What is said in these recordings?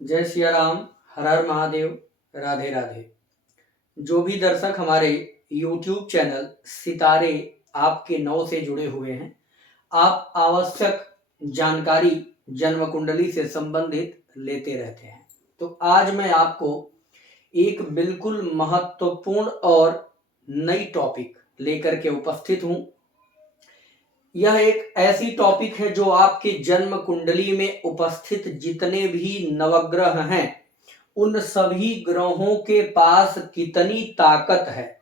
जय सिया राम। हर हर महादेव। राधे राधे। जो भी दर्शक हमारे YouTube चैनल सितारे आपके नौ से जुड़े हुए हैं, आप आवश्यक जानकारी जन्म कुंडली से संबंधित लेते रहते हैं। तो आज मैं आपको एक बिल्कुल महत्वपूर्ण और नई टॉपिक लेकर के उपस्थित हूं। यह एक ऐसी टॉपिक है जो आपके जन्म कुंडली में उपस्थित जितने भी नवग्रह हैं, उन सभी ग्रहों के पास कितनी ताकत है,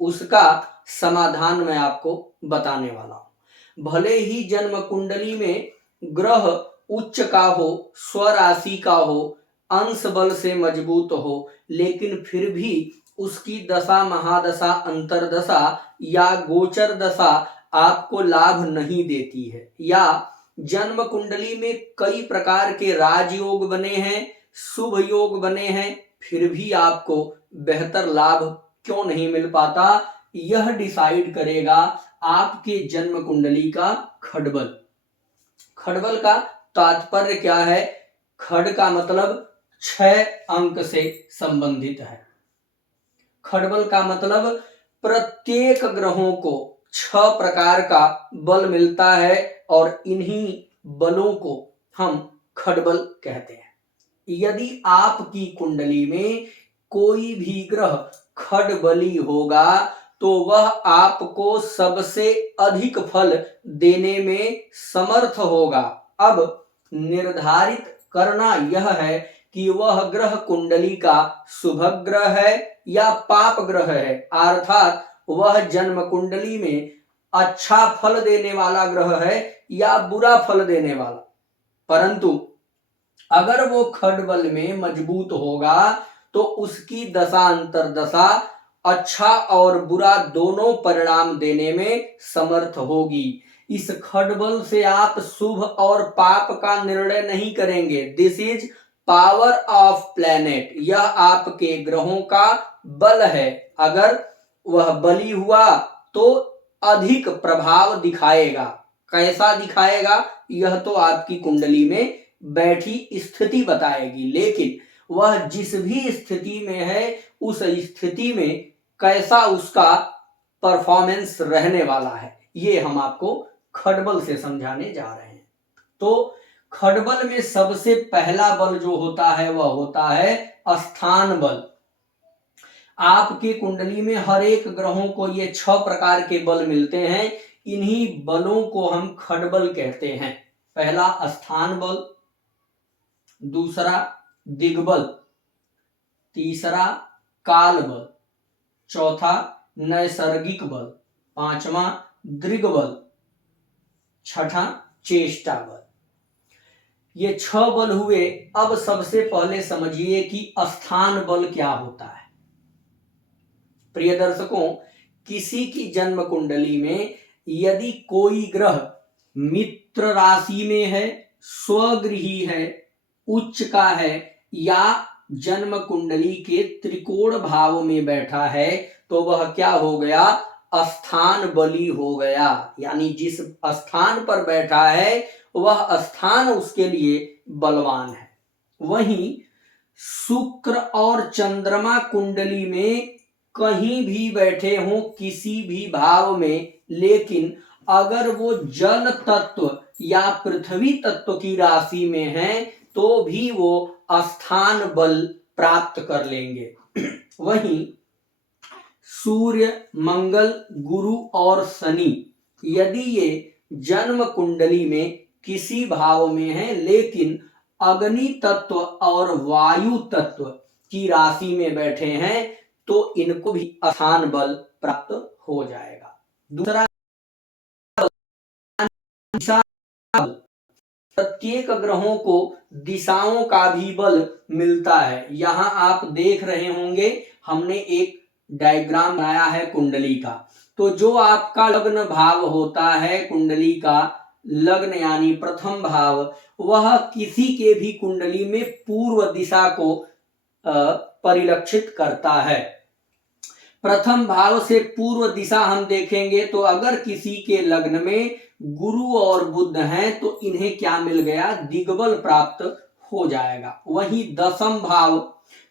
उसका समाधान मैं आपको बताने वाला हूं। भले ही जन्म कुंडली में ग्रह उच्च का हो, स्वराशि का हो, अंश बल से मजबूत हो, लेकिन फिर भी उसकी दशा, महादशा, अंतरदशा या गोचर दशा आपको लाभ नहीं देती है, या जन्म कुंडली में कई प्रकार के राजयोग बने हैं, शुभ योग बने हैं, फिर भी आपको बेहतर लाभ क्यों नहीं मिल पाता, यह डिसाइड करेगा आपके जन्म कुंडली का खडबल। खडबल का तात्पर्य क्या है? खड का मतलब 6 अंक से संबंधित है। खडबल का मतलब प्रत्येक ग्रहों को 6 प्रकार का बल मिलता है और इन्हीं बलों को हम खडबल कहते हैं। यदि आपकी कुंडली में कोई भी ग्रह खडबली होगा तो वह आपको सबसे अधिक फल देने में समर्थ होगा। अब निर्धारित करना यह है कि वह ग्रह कुंडली का शुभ ग्रह है या पाप ग्रह है, अर्थात वह जन्म कुंडली में अच्छा फल देने वाला ग्रह है या बुरा फल देने वाला। परंतु अगर वो खडबल में मजबूत होगा तो उसकी दशा अंतरदशा अच्छा और बुरा दोनों परिणाम देने में समर्थ होगी। इस खडबल से आप शुभ और पाप का निर्णय नहीं करेंगे। This is power of planet. यह आपके ग्रहों का बल है। अगर वह बली हुआ तो अधिक प्रभाव दिखाएगा। कैसा दिखाएगा यह तो आपकी कुंडली में बैठी स्थिति बताएगी, लेकिन वह जिस भी स्थिति में है उस स्थिति में कैसा उसका परफॉर्मेंस रहने वाला है, ये हम आपको खडबल से समझाने जा रहे हैं। तो खडबल में सबसे पहला बल जो होता है वह होता है स्थान बल। आपके कुंडली में हर एक ग्रहों को ये 6 प्रकार के बल मिलते हैं। इन्हीं बलों को हम खडबल कहते हैं। पहला स्थान बल, दूसरा दिग्बल, तीसरा काल बल, चौथा नैसर्गिक बल, पांचवा दृग्बल, छठा चेष्टा बल। ये 6 बल हुए। अब सबसे पहले समझिए कि स्थान बल क्या होता है। प्रिय दर्शकों, किसी की जन्म कुंडली में यदि कोई ग्रह मित्र राशि में है, स्वगृही है, उच्च का है या जन्म कुंडली के त्रिकोण भाव में बैठा है तो वह क्या हो गया? स्थान बली हो गया। यानी जिस स्थान पर बैठा है वह स्थान उसके लिए बलवान है। वहीं शुक्र और चंद्रमा कुंडली में कहीं भी बैठे हों किसी भी भाव में, लेकिन अगर वो जल तत्व या पृथ्वी तत्व की राशि में है तो भी वो स्थान बल प्राप्त कर लेंगे। वहीं सूर्य, मंगल, गुरु और शनि यदि ये जन्म कुंडली में किसी भाव में है लेकिन अग्नि तत्व और वायु तत्व की राशि में बैठे हैं तो इनको भी स्थान बल प्राप्त हो जाएगा। दूसरा दिशा बल। प्रत्येक ग्रहों को दिशाओं का भी बल मिलता है। यहां आप देख रहे होंगे हमने एक डायग्राम बनाया है कुंडली का। तो जो आपका लग्न भाव होता है, कुंडली का लग्न यानी प्रथम भाव, वह किसी के भी कुंडली में पूर्व दिशा को परिलक्षित करता है। प्रथम भाव से पूर्व दिशा हम देखेंगे तो अगर किसी के लग्न में गुरु और बुध हैं तो इन्हें क्या मिल गया? दिग्बल प्राप्त हो जाएगा। वहीं दशम भाव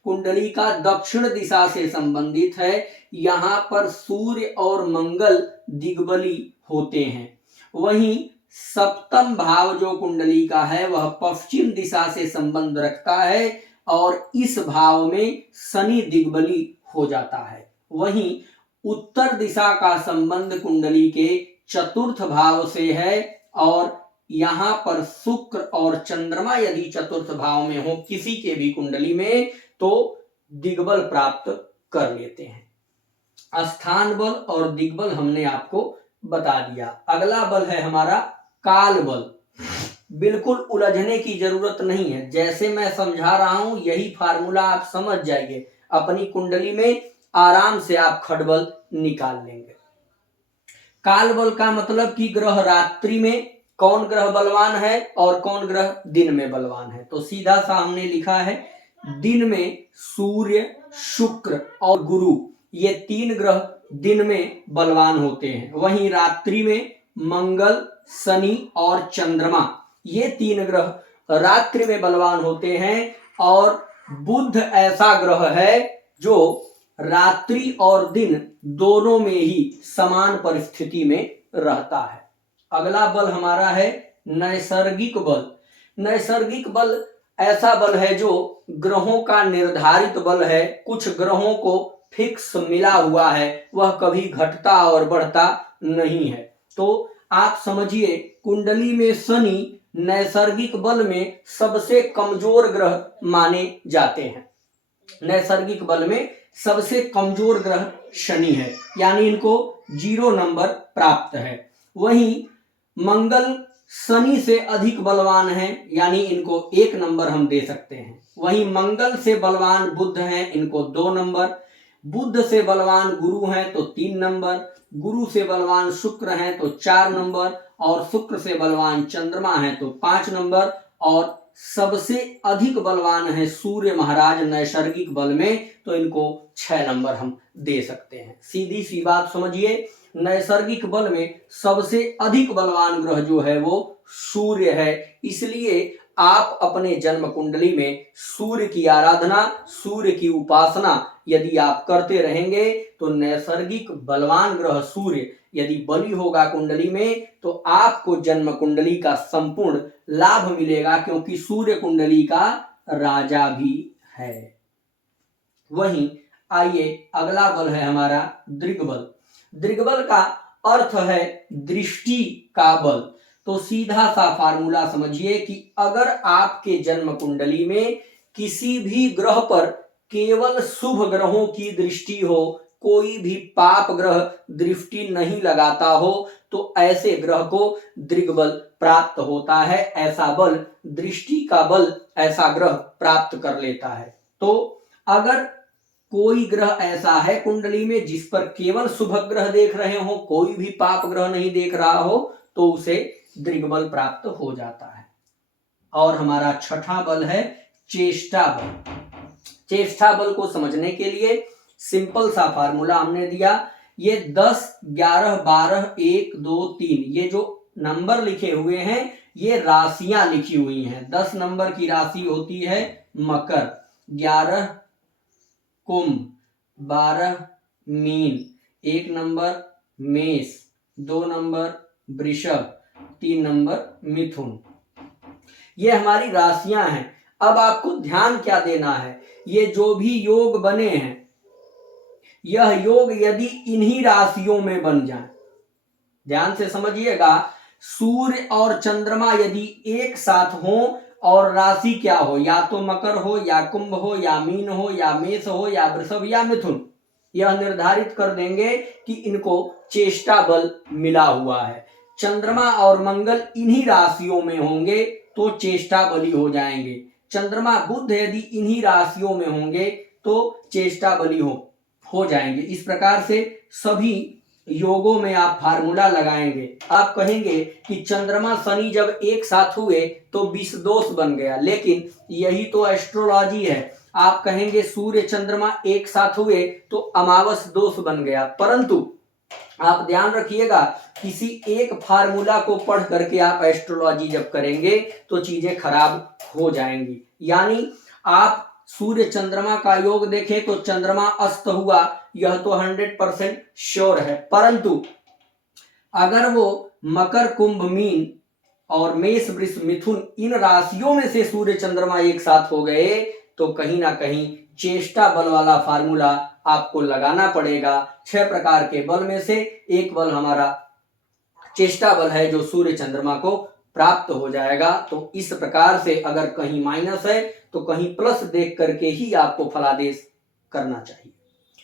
कुंडली का दक्षिण दिशा से संबंधित है, यहाँ पर सूर्य और मंगल दिग्बली होते हैं। वहीं सप्तम भाव जो कुंडली का है वह पश्चिम दिशा से संबंध रखता है और इस भाव में शनि दिग्बली हो जाता है। वहीं उत्तर दिशा का संबंध कुंडली के चतुर्थ भाव से है और यहाँ पर शुक्र और चंद्रमा यदि चतुर्थ भाव में हो किसी के भी कुंडली में तो दिग्बल प्राप्त कर लेते हैं। स्थान बल और दिग्बल हमने आपको बता दिया। अगला बल है हमारा काल बल। बिल्कुल उलझने की जरूरत नहीं है, जैसे मैं समझा रहा हूं यही फार्मूला आप समझ जाइए, अपनी कुंडली में आराम से आप खटबल निकाल लेंगे। काल बल का मतलब कि ग्रह रात्रि में कौन ग्रह बलवान है और कौन ग्रह दिन में बलवान है। तो सीधा सा हमने लिखा है दिन में सूर्य, शुक्र और गुरु, ये तीन ग्रह दिन में बलवान होते हैं। वहीं रात्रि में मंगल, शनि और चंद्रमा, ये तीन ग्रह रात्रि में बलवान होते हैं। और बुध ऐसा ग्रह है जो रात्रि और दिन दोनों में ही समान परिस्थिति में रहता है। अगला बल हमारा है नैसर्गिक बल। नैसर्गिक बल ऐसा बल है जो ग्रहों का निर्धारित बल है, कुछ ग्रहों को फिक्स मिला हुआ है, वह कभी घटता और बढ़ता नहीं है। तो आप समझिए कुंडली में शनि नैसर्गिक बल में सबसे कमजोर ग्रह माने जाते हैं। नैसर्गिक बल में सबसे कमजोर ग्रह शनि है, यानी इनको 0 नंबर प्राप्त है। वहीं मंगल शनि से अधिक बलवान है, यानी इनको 1 नंबर हम दे सकते हैं। वहीं मंगल से बलवान बुध हैं, इनको 2 नंबर। बुध से बलवान गुरु हैं तो 3 नंबर। गुरु से बलवान शुक्र हैं तो 4 नंबर और शुक्र से बलवान चंद्रमा हैं तो 5 नंबर। और सबसे अधिक बलवान है सूर्य महाराज नैसर्गिक बल में, तो इनको 6 नंबर हम दे सकते हैं। सीधी सी बात समझिए, नैसर्गिक बल में सबसे अधिक बलवान ग्रह जो है वो सूर्य है। इसलिए आप अपने जन्म कुंडली में सूर्य की आराधना, सूर्य की उपासना यदि आप करते रहेंगे तो नैसर्गिक बलवान ग्रह सूर्य यदि बली होगा कुंडली में तो आपको जन्म कुंडली का संपूर्ण लाभ मिलेगा, क्योंकि सूर्य कुंडली का राजा भी है। वहीं आइए अगला बल है हमारा दृग्बल। दृग्बल का अर्थ है दृष्टि का बल। तो सीधा सा फार्मूला समझिए कि अगर आपके जन्म कुंडली में किसी भी ग्रह पर केवल शुभ ग्रहों की दृष्टि हो, कोई भी पाप ग्रह दृष्टि नहीं लगाता हो, तो ऐसे ग्रह को दृग्बल प्राप्त होता है। ऐसा बल, दृष्टि का बल, ऐसा ग्रह प्राप्त कर लेता है। तो अगर कोई ग्रह ऐसा है कुंडली में जिस पर केवल शुभ ग्रह देख रहे हो, कोई भी पाप ग्रह नहीं देख रहा हो, तो उसे दृग्बल प्राप्त हो जाता है। और हमारा छठा बल है चेष्टा बल। चेष्टा बल को समझने के लिए सिंपल सा फार्मूला हमने दिया। ये 10, 11, 12, 1, 2, 3 ये जो नंबर लिखे हुए हैं ये राशियां लिखी हुई हैं। 10 नंबर की राशि होती है मकर, 11 कुंभ, 12 मीन, 1 नंबर मेष, 2 नंबर वृषभ, 3 नंबर मिथुन। ये हमारी राशियां हैं। अब आपको ध्यान क्या देना है, ये जो भी योग बने हैं यह योग यदि इन्हीं राशियों में बन जाए, ध्यान से समझिएगा, सूर्य और चंद्रमा यदि एक साथ हो और राशि क्या हो, या तो मकर हो या कुंभ हो या मीन हो या मेष हो या वृषभ या मिथुन, यह निर्धारित कर देंगे कि इनको चेष्टा बल मिला हुआ है। चंद्रमा और मंगल इन्हीं राशियों में होंगे तो चेष्टा बली हो जाएंगे। चंद्रमा बुध यदि इन्हीं राशियों में होंगे तो चेष्टा बली हो जाएंगे। इस प्रकार से सभी योगों में आप फार्मूला लगाएंगे। आप कहेंगे कि चंद्रमा शनि जब एक साथ हुए तो विष दोष बन गया, लेकिन यही तो एस्ट्रोलॉजी है। आप कहेंगे सूर्य चंद्रमा एक साथ हुए तो अमावस दोष बन गया, परंतु आप ध्यान रखिएगा किसी एक फार्मूला को पढ़ करके आप एस्ट्रोलॉजी जब करेंगे तो चीजें खराब हो जाएंगी। यानी आप सूर्य चंद्रमा का योग देखें तो चंद्रमा अस्त हुआ, यह तो 100% श्योर है, परंतु अगर वो मकर, कुंभ, मीन और मेष, वृष, मिथुन इन राशियों में से सूर्य चंद्रमा एक साथ हो गए तो कहीं ना कहीं चेष्टा बल वाला फार्मूला आपको लगाना पड़ेगा। 6 प्रकार के बल में से एक बल हमारा चेष्टा बल है जो सूर्य चंद्रमा को प्राप्त हो जाएगा। तो इस प्रकार से अगर कहीं माइनस है तो कहीं प्लस देख करके ही आपको फलादेश करना चाहिए।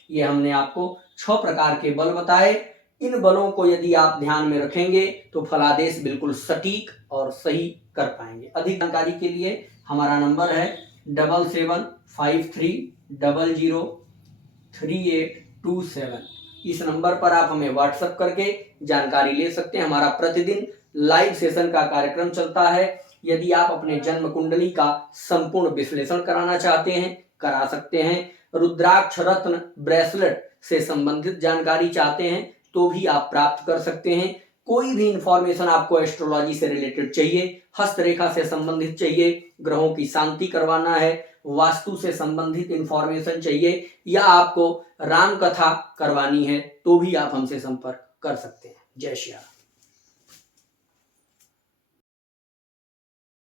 ये हमने आपको 6 प्रकार के बल बताए। इन बलों को यदि आप ध्यान में रखेंगे तो फलादेश बिल्कुल सटीक और सही कर पाएंगे। अधिक जानकारी के लिए हमारा नंबर है 7753003827। इस नंबर पर आप हमें व्हाट्सएप करके जानकारी ले सकते हैं। हमारा प्रतिदिन लाइव सेशन का कार्यक्रम चलता है। यदि आप अपने जन्म कुंडली का संपूर्ण विश्लेषण कराना चाहते हैं, करा सकते हैं। रुद्राक्ष रत्न ब्रेसलेट से संबंधित जानकारी चाहते हैं तो भी आप प्राप्त कर सकते हैं। कोई भी इंफॉर्मेशन आपको एस्ट्रोलॉजी से रिलेटेड चाहिए, हस्तरेखा से संबंधित चाहिए, ग्रहों की शांति करवाना है, वास्तु से संबंधित इंफॉर्मेशन चाहिए या आपको राम कथा करवानी है तो भी आप हमसे संपर्क कर सकते हैं। जय श्री राम।